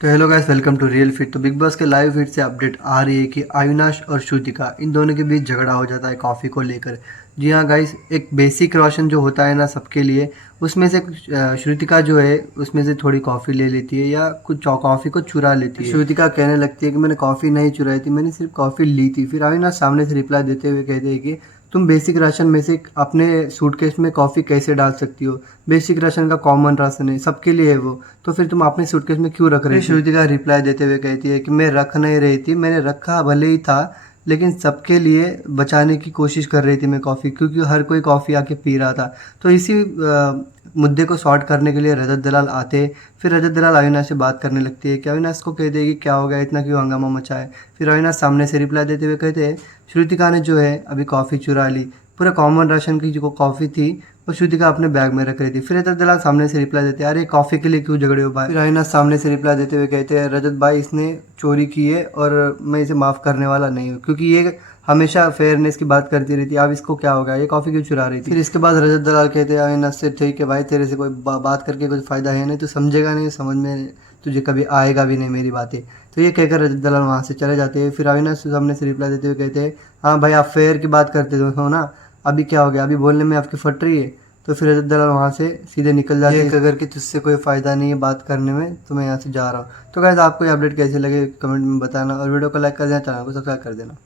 तो hello guys, welcome to real fit. तो Bigg Boss के लाइव फीड से अपडेट आ रही है कि अविनाश और श्रुतिका इन दोनों के बीच झगड़ा हो जाता है कॉफ़ी को लेकर। जी हाँ गाइस, एक बेसिक राशन जो होता है ना सबके लिए, उसमें से श्रुतिका जो है उसमें से थोड़ी कॉफ़ी ले लेती है या कुछ कॉफ़ी को चुरा लेती है। श्रुतिका कहने लगती है कि मैंने कॉफ़ी नहीं चुराई थी, मैंने सिर्फ कॉफ़ी ली थी। फिर अविनाश सामने से रिप्लाई देते हुए कहते हैं कि तुम बेसिक राशन में से अपने सूटकेस में कॉफ़ी कैसे डाल सकती हो? बेसिक राशन का कॉमन राशन है, सबके लिए है वो, तो फिर तुम अपने सूटकेस में क्यों रख रही थी? श्रुतिका रिप्लाई देते हुए कहती है कि मैं रख नहीं रही थी, मैंने रखा भले ही था, लेकिन सबके लिए बचाने की कोशिश कर रही थी मैं कॉफ़ी, क्योंकि हर कोई कॉफ़ी आके पी रहा था। तो इसी मुद्दे को सॉर्ट करने के लिए रजत दलाल आते। फिर रजत दलाल अविनाश से बात करने लगती है कि अविनाश को कहते हैं कि क्या हो गया, इतना क्यों हंगामा मचा है। फिर अविनाश सामने से रिप्लाई देते हुए कहते हैं श्रुतिका ने जो है अभी कॉफ़ी चुरा ली, पूरा कॉमन राशन की जो कॉफ़ी थी वो श्रुतिका अपने बैग में रख रही थी। फिर रजत दलाल सामने से रिप्लाई देते हैं अरे कॉफ़ी के लिए क्यों झगड़े हो भाई। फिर अविनाश सामने से रिप्लाई देते हुए कहते हैं रजत भाई इसने चोरी की है और मैं इसे माफ़ करने वाला नहीं हूँ, क्योंकि ये हमेशा फेयरनेस की बात करती रहती है, अब इसको क्या हो गया, ये कॉफ़ी क्यों चुरा रही थी। फिर इसके बाद रजत दलाल कहते हैं अविनाश से ठीक है भाई, तेरे से कोई बात करके कुछ फ़ायदा है नहीं, तू समझेगा नहीं, समझ में तुझे कभी आएगा भी नहीं मेरी बातें। तो ये कहकर रजत दलाल वहाँ से चले जाते हैं। फिर अविनाश सामने से रिप्लाई देते हुए कहते हैं हाँ भाई, आप फेयर की बात करते हो ना, अभी क्या हो गया, अभी बोलने में आपकी फट रही है। तो फिर रजत दलाल वहाँ से सीधे निकल जाते हैं, अगर कि तुझसे कोई फ़ायदा नहीं है बात करने में, तो मैं यहाँ से जा रहा हूँ। तो गाइस, आपको ये अपडेट कैसे लगे कमेंट में बताना, और वीडियो को लाइक कर देना, चैनल को सब्सक्राइब कर देना।